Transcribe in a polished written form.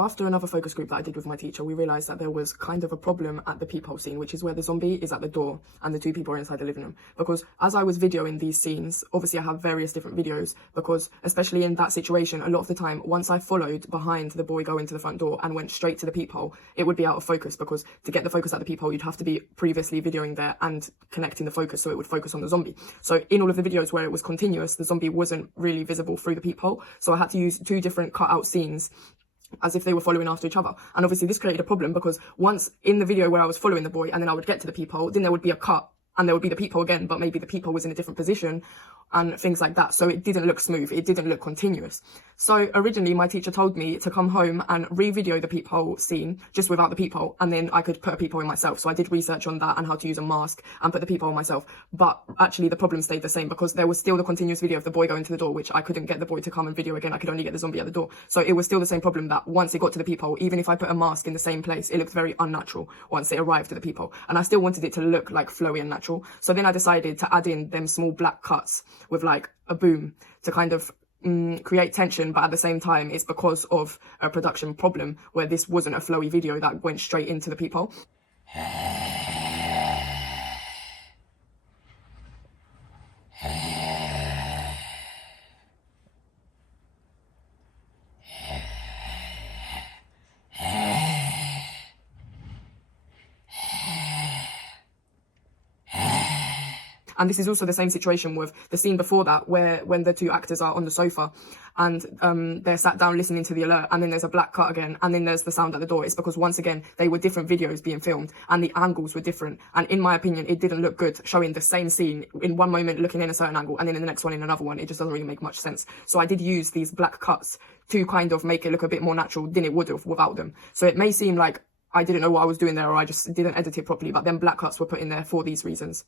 After another focus group that I did with my teacher, we realised that there was kind of a problem at the peephole scene, which is where the zombie is at the door and the two people are inside the living room. Because as I was videoing these scenes, obviously I have various different videos, because especially in that situation, a lot of the time, once I followed behind the boy going to the front door and went straight to the peephole, it would be out of focus, because to get the focus at the peephole, you'd have to be previously videoing there and connecting the focus so it would focus on the zombie. So in all of the videos where it was continuous, the zombie wasn't really visible through the peephole. So I had to use two different cut-out scenes as if they were following after each other. And obviously this created a problem, because once in the video where I was following the boy and then I would get to the peephole, then there would be a cut and there would be the peephole again, but maybe the peephole was in a different position and things like that. So it didn't look smooth. It didn't look continuous. So originally my teacher told me to come home and re-video the peephole scene just without the peephole, and then I could put a peephole in myself. So I did research on that and how to use a mask and put the peephole myself. But actually the problem stayed the same, because there was still the continuous video of the boy going to the door, which I couldn't get the boy to come and video again. I could only get the zombie at the door. So it was still the same problem, that once it got to the peephole, even if I put a mask in the same place, it looked very unnatural once it arrived at the peephole. And I still wanted it to look like flowy and natural. So then I decided to add in them small black cuts with like a boom to kind of create tension, but at the same time it's because of a production problem where this wasn't a flowy video that went straight into the peephole. And this is also the same situation with the scene before that, where when the two actors are on the sofa and they're sat down listening to the alert, and then there's a black cut again, and then there's the sound at the door. It's because once again, they were different videos being filmed and the angles were different. And in my opinion, it didn't look good showing the same scene in one moment looking in a certain angle and then in the next one in another one. It just doesn't really make much sense. So I did use these black cuts to kind of make it look a bit more natural than it would have without them. So it may seem like I didn't know what I was doing there, or I just didn't edit it properly, but then black cuts were put in there for these reasons.